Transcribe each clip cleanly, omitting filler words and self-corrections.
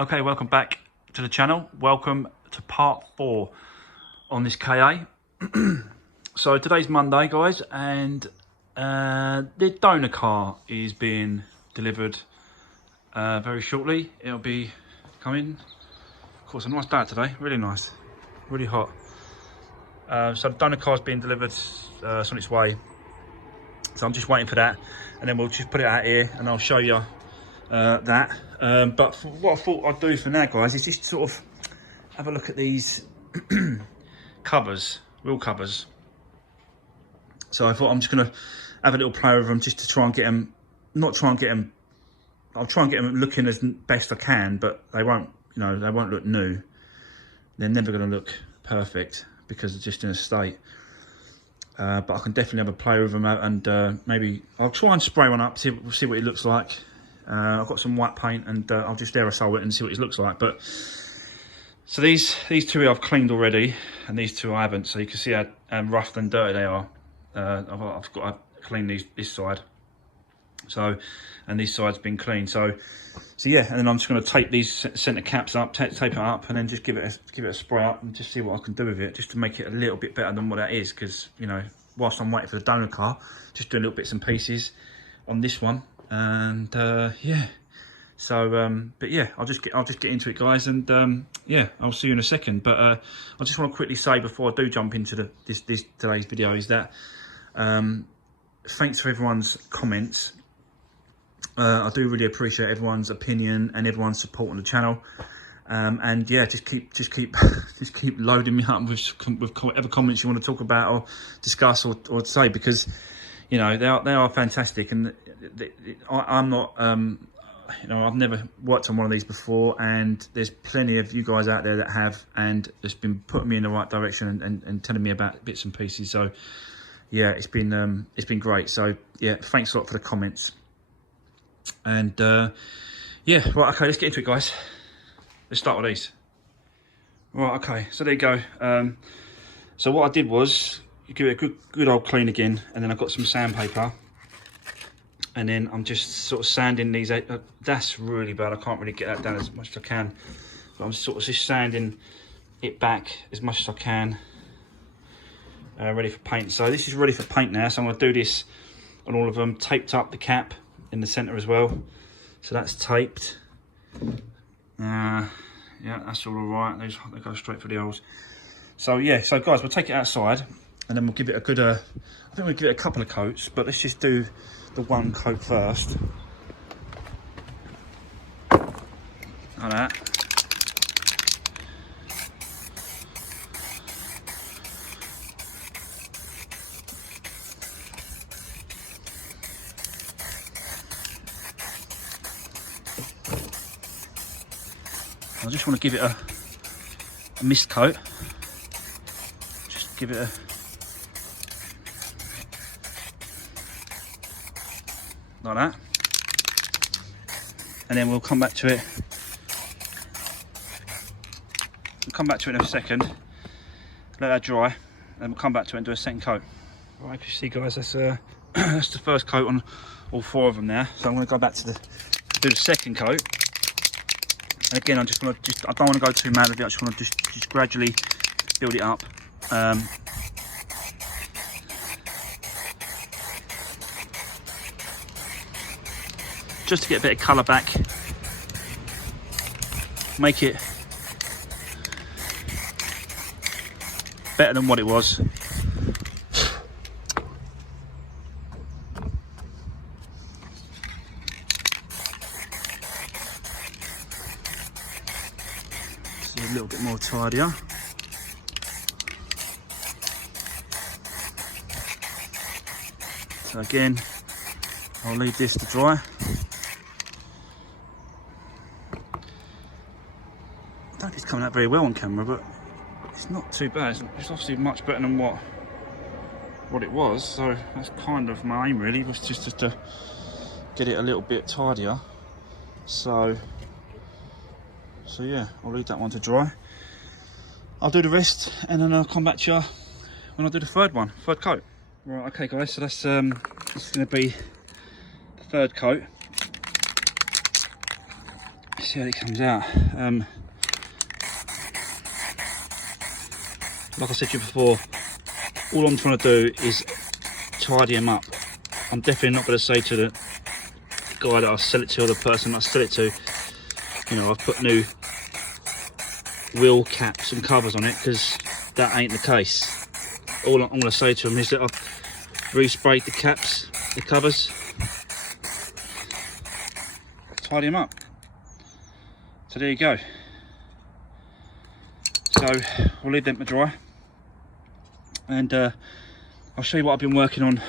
Okay, welcome back to the channel. Welcome to part 4 on this KA. So today's Monday, guys, and the donor car is being delivered very shortly. It'll be coming. Of course, a nice day today, really nice, really hot. So the donor car is being delivered, it's on its way. So I'm just waiting for that, and then we'll just put it out here and I'll show you that. But what I thought I'd do for now, guys, is just sort of have a look at these covers, wheel covers. So I thought I'm just gonna have a little play with them just to try and get them, I'll try and get them looking as best I can, but they won't, you know, they won't look new. They're never gonna look perfect because they're just in a state. But I can definitely have a play with them and maybe I'll try and spray one up, see what it looks like. I've got some white paint and I'll just aerosol it and see what it looks like. But so these two I've cleaned already, and these two I haven't. So you can see how rough and dirty they are. I've got to clean this side. So, and this side's been cleaned. So yeah, and then I'm just going to tape these centre caps up, tape it up, and then just give it a spray up and just see what I can do with it, just to make it a little bit better than what that is. Because, you know, whilst I'm waiting for the donor car, just doing little bits and pieces on this one. And yeah, so but yeah, I'll just get into it, guys, and yeah, I'll see you in a second. But I just want to quickly say before I do jump into today's video is that thanks for everyone's comments. I do really appreciate everyone's opinion and everyone's support on the channel. And yeah, just keep loading me up with whatever comments you want to talk about or discuss or say, because, you know, they are fantastic. And I'm not, you know, I've never worked on one of these before, and there's plenty of you guys out there that have, and it's been putting me in the right direction and telling me about bits and pieces. So yeah, it's been great. So yeah, thanks a lot for the comments. And yeah, right, okay, let's get into it, guys. Let's start with these. Right, okay, so there you go. So what I did was give it a good old clean again, and then I've got some sandpaper, and then I'm just sort of sanding these. That's really bad. I can't really get that down as much as I can, but I'm sort of just sanding it back as much as I can, ready for paint. So this is ready for paint now, so I'm going to do this on all of them. Taped up the cap in the center as well, so that's taped. Yeah, that's all right. They go straight for the holes. So yeah, so guys, we'll take it outside, and then we'll give it a good, I think we'll give it a couple of coats, but let's just do the one coat first. Like that. I just want to give it a mist coat. Just give it a like that, and then we'll come back to it. We'll come back to it in a second. Let that dry, and we'll come back to it and do a second coat. Right, if you see, guys, that's that's the first coat on all 4 of them now. So I'm going to go back to do the second coat. And again, I don't want to go too mad with it. I just want to just gradually build it up. Just to get a bit of colour back, make it better than what it was. See, a little bit more tidier. So again, I'll leave this to dry. I don't think it's coming out very well on camera, but it's not too bad. It's obviously much better than what it was. So that's kind of my aim, really, was just to get it a little bit tidier. So yeah, I'll leave that one to dry. I'll do the rest, and then I'll come back to you when I do the third coat. Right, okay, guys. So that's this is going to be the third coat. see how it comes out. Like I said to you before, all I'm trying to do is tidy them up. I'm definitely not going to say to the guy that I sell it to, or the person I sell it to, you know, I've put new wheel caps and covers on it, because that ain't the case. All I'm going to say to them is that I've resprayed the caps, the covers, tidy them up. So there you go. So I'll leave them to dry, and I'll show you what I've been working on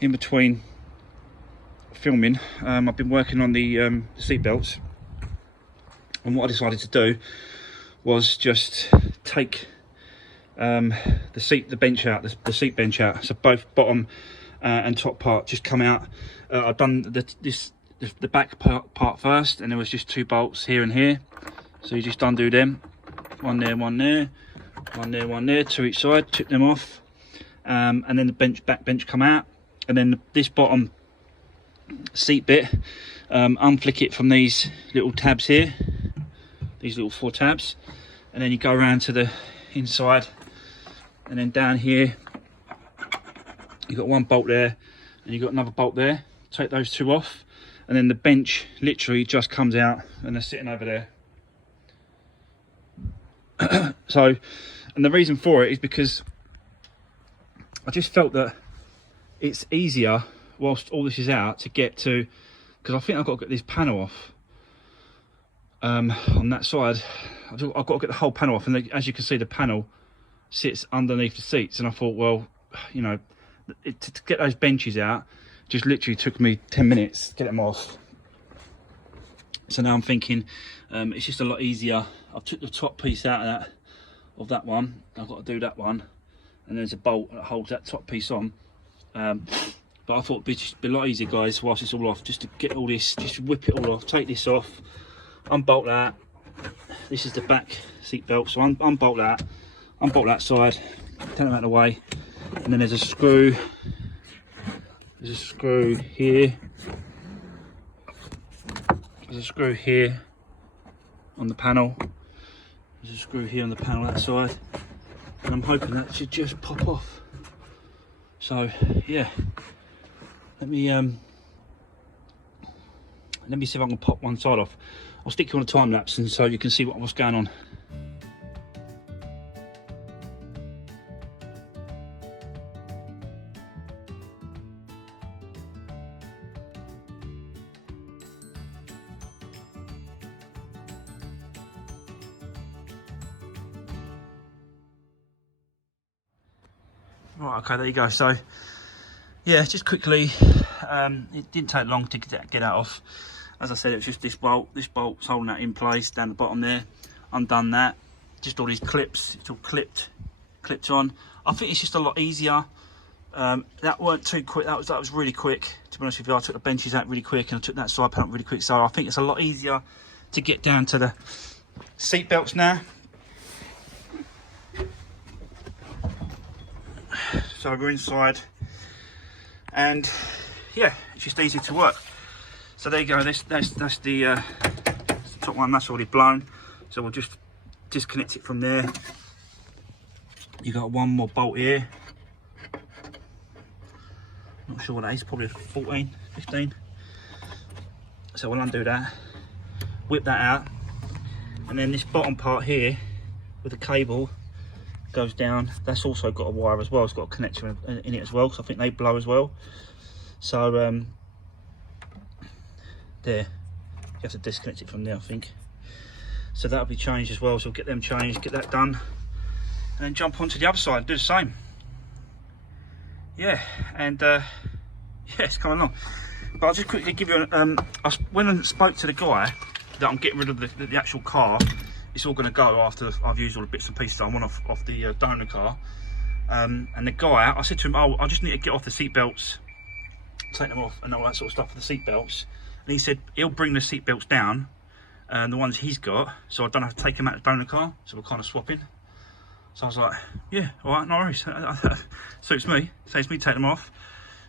in between filming. I've been working on the seat belts, and what I decided to do was just take the bench out, the seat bench out. So both bottom and top part just come out. I've done the back part first, and there was just 2 bolts here and here. So you just undo them, one there, one there, one there, one there, 2 each side. Took them off, and then the back bench come out, and then this bottom seat bit, unflick it from these little tabs here, these little 4 tabs, and then you go around to the inside, and then down here you've got 1 bolt there, and you've got another bolt there. Take those 2 off, and then the bench literally just comes out, and they're sitting over there. So, and the reason for it is because I just felt that it's easier whilst all this is out to get to, because I think I've got to get this panel off on that side. I've got to get the whole panel off, and as you can see, the panel sits underneath the seats, and I thought, well, you know, to get those benches out just literally took me 10 minutes to get them off. So now I'm thinking it's just a lot easier. I've took the top piece out of that one. I've got to do that one, and there's a bolt that holds that top piece on. But I thought it'd be a lot easier, guys, whilst it's all off, just to get all this, just whip it all off, take this off, unbolt that. This is the back seat belt, so unbolt that side, take them out of the way, and then there's a screw. There's a screw here. There's a screw here on the panel. There's a screw here on the panel that side, and I'm hoping that should just pop off. So yeah, let me see if I can pop one side off. I'll stick you on a time lapse, and so you can see what's going on. Right, okay, there you go. So yeah, just quickly, it didn't take long to get that off. As I said, it was just this bolt's holding that in place down the bottom there. Undone that, just all these clips, it's all clipped on. I think it's just a lot easier. That weren't too quick, that was really quick, to be honest with you. I took the benches out really quick, and I took that side panel really quick, so I think it's a lot easier to get down to the seat belts now. So we're inside, and yeah, it's just easy to work. So there you go. That's the top one. That's already blown. So we'll just disconnect it from there. You got 1 more bolt here. Not sure what that is. Probably 14, 15. So we'll undo that. Whip that out, and then this bottom part here with the cable goes down. That's also got a wire as well. It's got a connector in it as well, so I think they blow as well. So there, you have to disconnect it from there, I think. So that'll be changed as well. So we'll get them changed, get that done, and then jump onto the other side and do the same. Yeah, and yeah, it's coming along. But I'll just quickly give you when I spoke to the guy that I'm getting rid of the actual car. It's all going to go after I've used all the bits and pieces I want off the donor car. And the guy, I said to him, oh, I just need to get off the seat belts, take them off and all that sort of stuff for the seat belts. And he said he'll bring the seat belts down, the ones he's got, so I don't have to take them out of the donor car. So we're kind of swapping. So I was like, yeah, all right, no worries. Suits me. Saves me to take them off.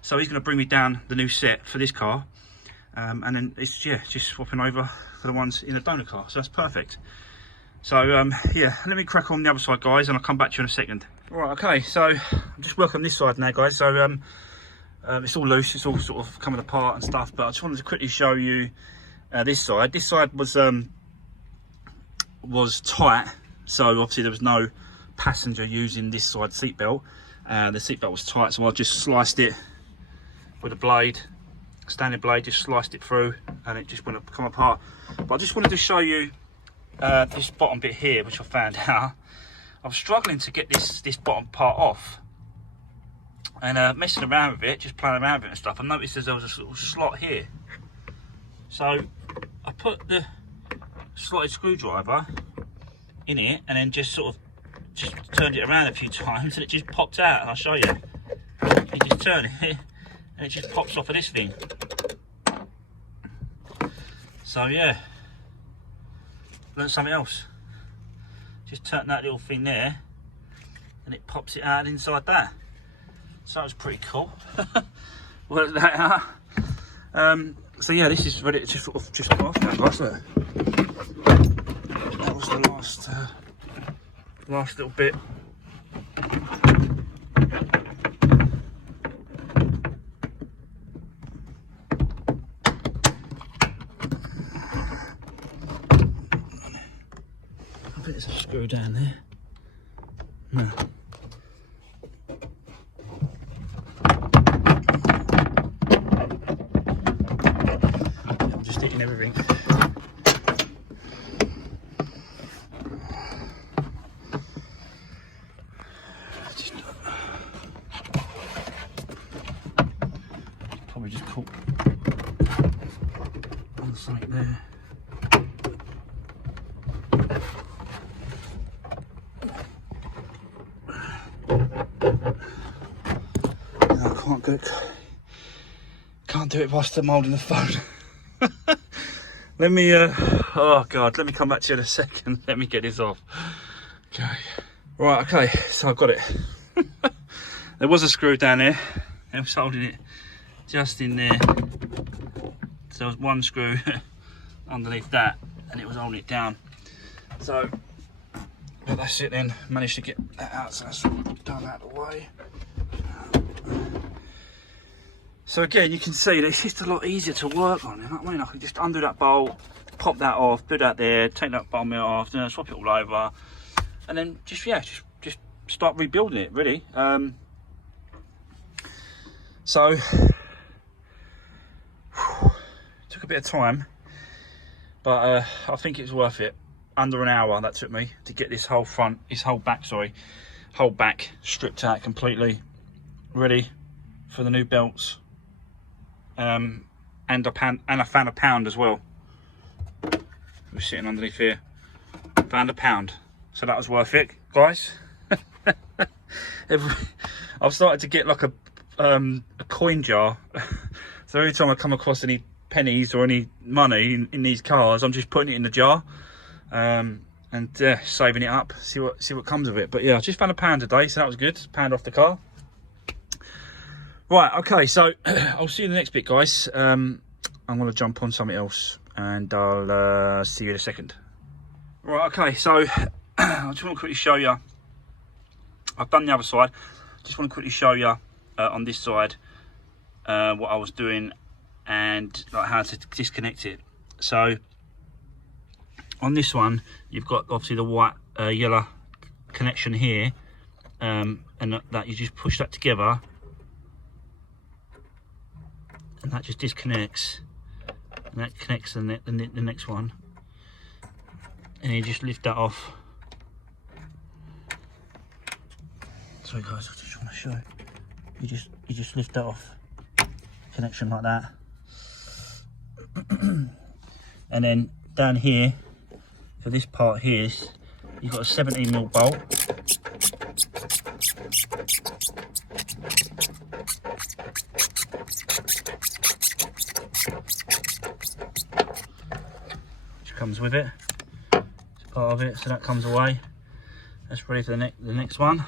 So he's going to bring me down the new set for this car. and then it's just swapping over for the ones in the donor car, so that's perfect. So yeah, let me crack on the other side, guys, and I'll come back to you in a second. Right, okay, so I'm just working on this side now, guys. So it's all loose, it's all sort of coming apart and stuff, but I just wanted to quickly show you this side. This side was tight, so obviously there was no passenger using this side seatbelt. The seatbelt was tight, so I just sliced it with a blade, standard blade, just sliced it through, and it just went to come apart. But I just wanted to show you this bottom bit here, which I found out. I was struggling to get this bottom part off, and messing around with it, just playing around with it and stuff, I noticed there was a sort of slot here. So I put the slotted screwdriver in it, and then just turned it around a few times, and it just popped out. And I'll show you. You just turn it, and it just pops off of this thing. So yeah, learned something else. Just turn that little thing there, and it pops it out inside that. So that was pretty cool. Worked that out. So yeah, this is ready to just come off now, guys. Look. That was the last little bit. I think there's a screw down there. No. I'm just eating everything. Probably just caught on something there. No, can't do it whilst I'm holding the phone. Let me oh god, let me come back to you in a second. Let me get this off. Okay, right, okay, so I've got it. There was a screw down there. I was holding it just in there, so there was one screw underneath that, and it was holding it down. So, but that's it then. Managed to get that out, so that's done out of the way. So again, you can see that it's just a lot easier to work on. You know what I mean? I can just undo that bolt, pop that off, put that there, take that bolt mill off, then swap it all over, and then just start rebuilding it. Really. So took a bit of time, but I think it was worth it. Under an hour that took me to get this whole back stripped out completely, ready for the new belts. And I found a pound as well. We're sitting underneath here. Found a pound, so that was worth it, guys. I've started to get like a coin jar. So every time I come across any pennies or any money in these cars, I'm just putting it in the jar, and saving it up. See what comes of it. But yeah, I just found a pound today, so that was good. Pound off the car. Right, okay, so I'll see you in the next bit, guys. I'm going to jump on something else, and I'll see you in a second. Right, okay, so I just want to quickly show you. I've done the other side. Just want to quickly show you on this side what I was doing and like how to disconnect it. So on this one, you've got obviously the white yellow connection here, and that you just push that together, and that just disconnects, and that connects the next one, and you just lift that off. Sorry guys, I just want to show you. You just lift that off, connection like that, and then down here for this part here, you've got a 17mm bolt. Which comes with it. It's part of it, so that comes away. That's ready for the next one.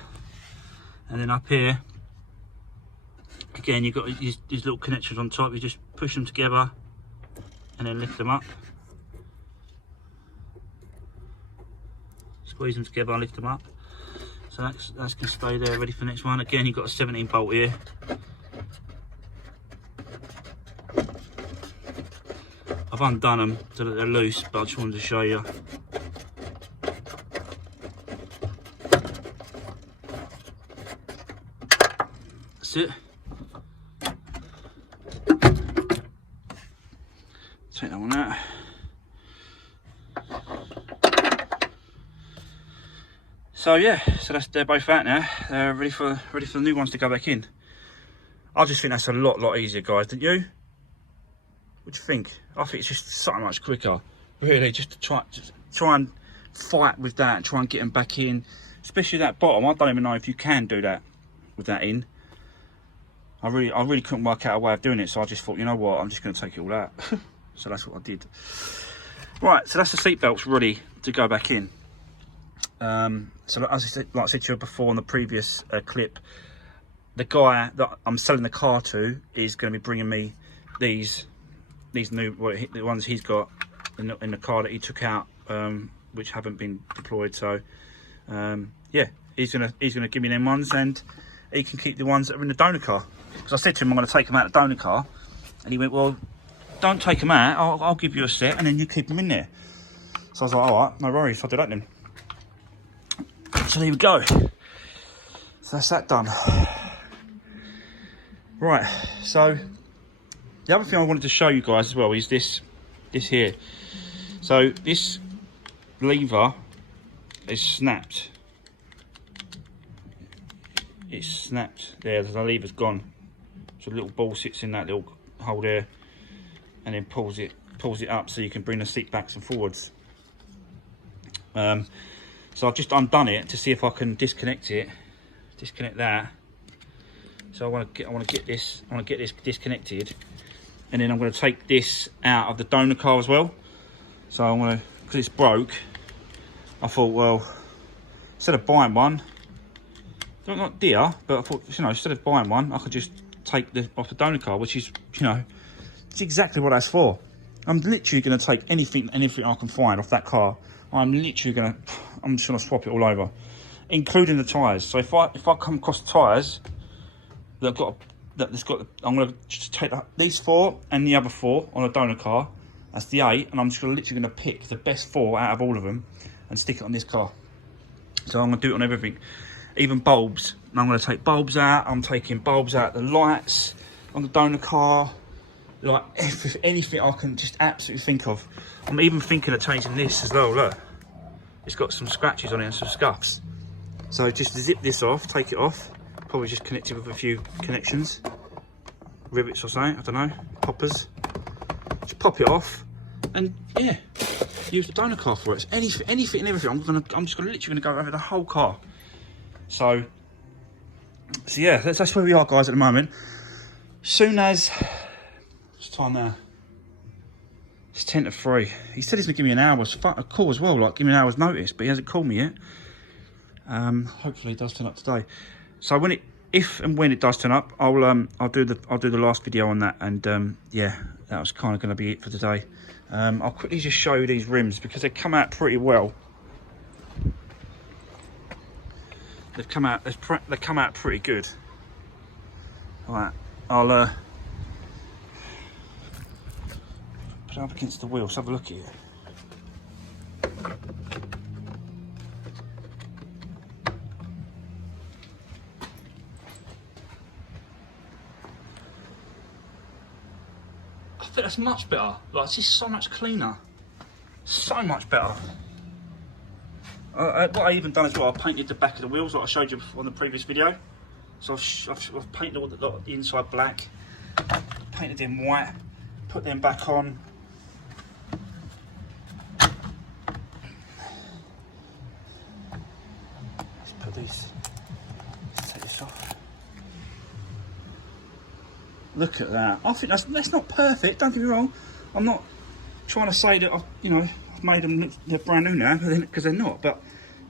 And then up here, again, you've got these little connections on top. You just push them together, and then lift them up. Squeeze them together and lift them up. So that's going to stay there, ready for the next one. Again, you've got a 17 bolt here. I've undone them so that they're loose, but I just wanted to show you. That's it. Take that one out. So yeah, so they're both out now. They're ready for the new ones to go back in. I just think that's a lot easier, guys, don't you? What do you think? I think it's just so much quicker, really, just to try and fight with that and try and get them back in, especially that bottom. I don't even know if you can do that with that in. I really couldn't work out a way of doing it, so I just thought, you know what, I'm just going to take it all out. So that's what I did. Right, so that's the seat belts ready to go back in. So as I said to you before in the previous clip, the guy that I'm selling the car to is going to be bringing me these new, well, the ones he's got in the car that he took out, which haven't been deployed. So yeah, he's gonna give me them ones, and he can keep the ones that are in the donor car. Because I said to him I'm going to take them out of the donor car, and he went, well, don't take them out, I'll give you a set and then you keep them in there. So I was like, all right, no worries, I'll do that then. So there we go. So that's that done. Right, so the other thing I wanted to show you guys as well is this here. So this lever is snapped. It's snapped there, the lever's gone. So the little ball sits in that little hole there and then pulls it up so you can bring the seat backs and forwards. So I've just undone it to see if I can disconnect that. So I want to get this disconnected, and then I'm going to take this out of the donor car as well. So I'm going to, because it's broke, I thought, well, instead of buying one, not dear, but I thought, you know, instead of buying one, I could just take this off the donor car, which is, you know, it's exactly what that's for. I'm literally going to take anything I can find off that car. I'm just going to swap it all over, including the tyres. So if I come across the tyres I'm going to just take these 4 and the other 4 on a donor car. That's the 8, and I'm just literally going to pick the best 4 out of all of them and stick it on this car. So I'm going to do it on everything, even bulbs. And I'm going to take bulbs out. I'm taking bulbs out, the lights on the donor car, like anything I can just absolutely think of. I'm even thinking of changing this as well. Look, it's got some scratches on it and some scuffs. So just zip this off, take it off. Probably just connect it with a few connections, rivets or something, I don't know, poppers. Just pop it off, and yeah, use the donor car for it. It's anything and everything. I'm just literally gonna go over the whole car. So yeah, that's where we are, guys, at the moment. Soon as it's time now. It's 10 to 3. He said he's gonna give me an hour's call as well, like give me an hour's notice, but he hasn't called me yet. Hopefully he does turn up today. So if and when it does turn up, I'll do the last video on that, and yeah, that was kind of going to be it for today. I'll quickly just show you these rims because they come out pretty well. They come out pretty good. All right, I'll put it up against the wheel. Let's have a look at it. I think that's much better. Like, it's just so much cleaner. So much better. What I even done as well, I painted the back of the wheels like I showed you on the previous video. So I've painted all the inside black, painted them white, put them back on. Let's put these, let's take this off. Look at that. I think that's not perfect, don't get me wrong. I'm not trying to say that I've made them look brand new now, because they're not, but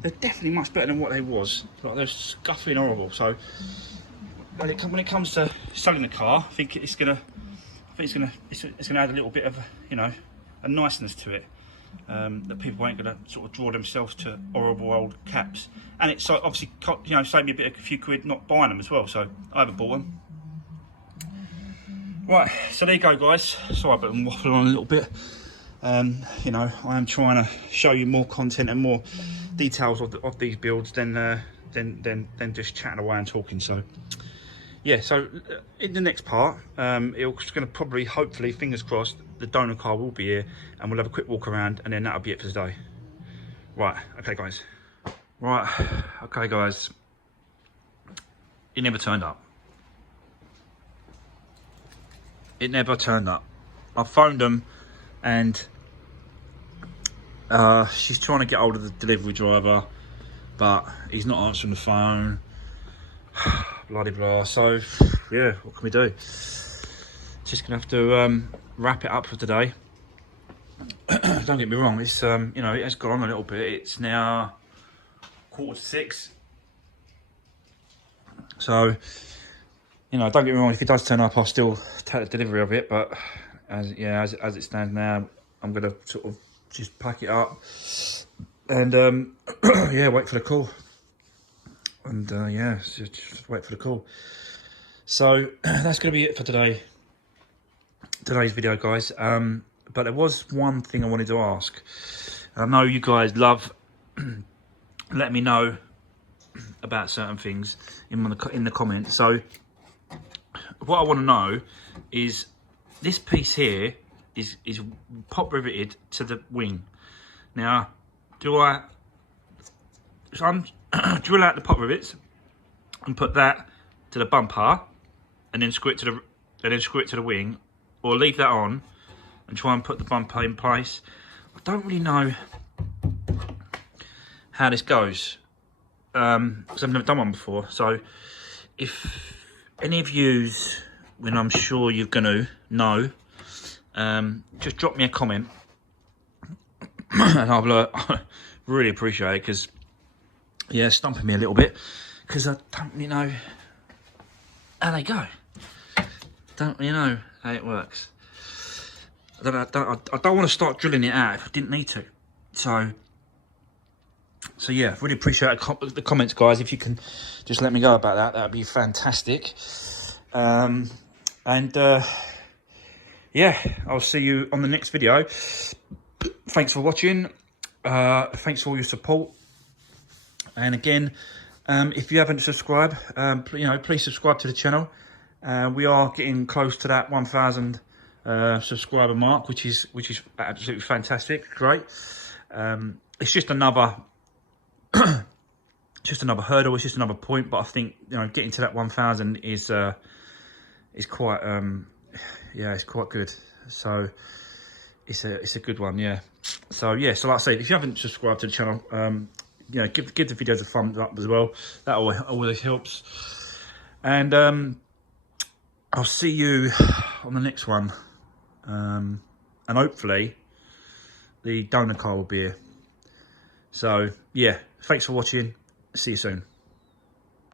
they're definitely much better than what they was. Like, they're scuffy and horrible. So when it comes to selling the car, I think I think it's gonna add a little bit of, you know, a niceness to it, that people ain't gonna sort of draw themselves to horrible old caps. And it's obviously, you know, saved me a few quid not buying them as well. So I haven't bought them. Right, so there you go, guys. Sorry about them waffling on a little bit. You know, I am trying to show you more content and more details of these builds than just chatting away and talking. So yeah, so in the next part, it's going to probably, hopefully, fingers crossed, the donor car will be here, and we'll have a quick walk around, and then that'll be it for today. Right, okay, guys. Right, okay, guys. It never turned up. It never turned up. I phoned them, and she's trying to get hold of the delivery driver, but he's not answering the phone. Bloody blah. So yeah, what can we do? Just gonna have to wrap it up for today. Don't get me wrong, it's you know, it has gone on a little bit. It's now 5:45. So, you know, don't get me wrong, if it does turn up, I'll still take the delivery of it, but as it stands now, I'm gonna sort of just pack it up and yeah, wait for the call. And yeah, just wait for the call. So that's going to be it for today's video, guys. But there was one thing I wanted to ask. I know you guys love letting me know about certain things in the comments. So what I want to know is, this piece here is pop riveted to the wing. Now, do I drill out the pop rivets and put that to the bumper, and then screw it to the wing, or leave that on and try and put the bumper in place? I don't really know how this goes, because I've never done one before. So if any of yous, when I'm sure you're gonna know, just drop me a comment and I'll really appreciate it, because yeah, it's stumping me a little bit, because I don't really know how they go. Don't really know how it works. I don't want to start drilling it out if I didn't need to. So yeah, really appreciate the comments, guys. If you can just let me know about that, that'd be fantastic. And yeah, I'll see you on the next video. Thanks for watching. Thanks for all your support. And again, if you haven't subscribed, you know, please subscribe to the channel. We are getting close to that 1,000 subscriber mark, which is absolutely fantastic. Great. It's just another hurdle. It's just another point. But I think, you know, getting to that 1,000 is quite yeah, it's quite good. So it's a good one. Yeah. So yeah. So like I say, if you haven't subscribed to the channel, you know, give the videos a thumbs up as well. That always helps. And I'll see you on the next one. And hopefully the donor car will be here. So yeah, thanks for watching. See you soon.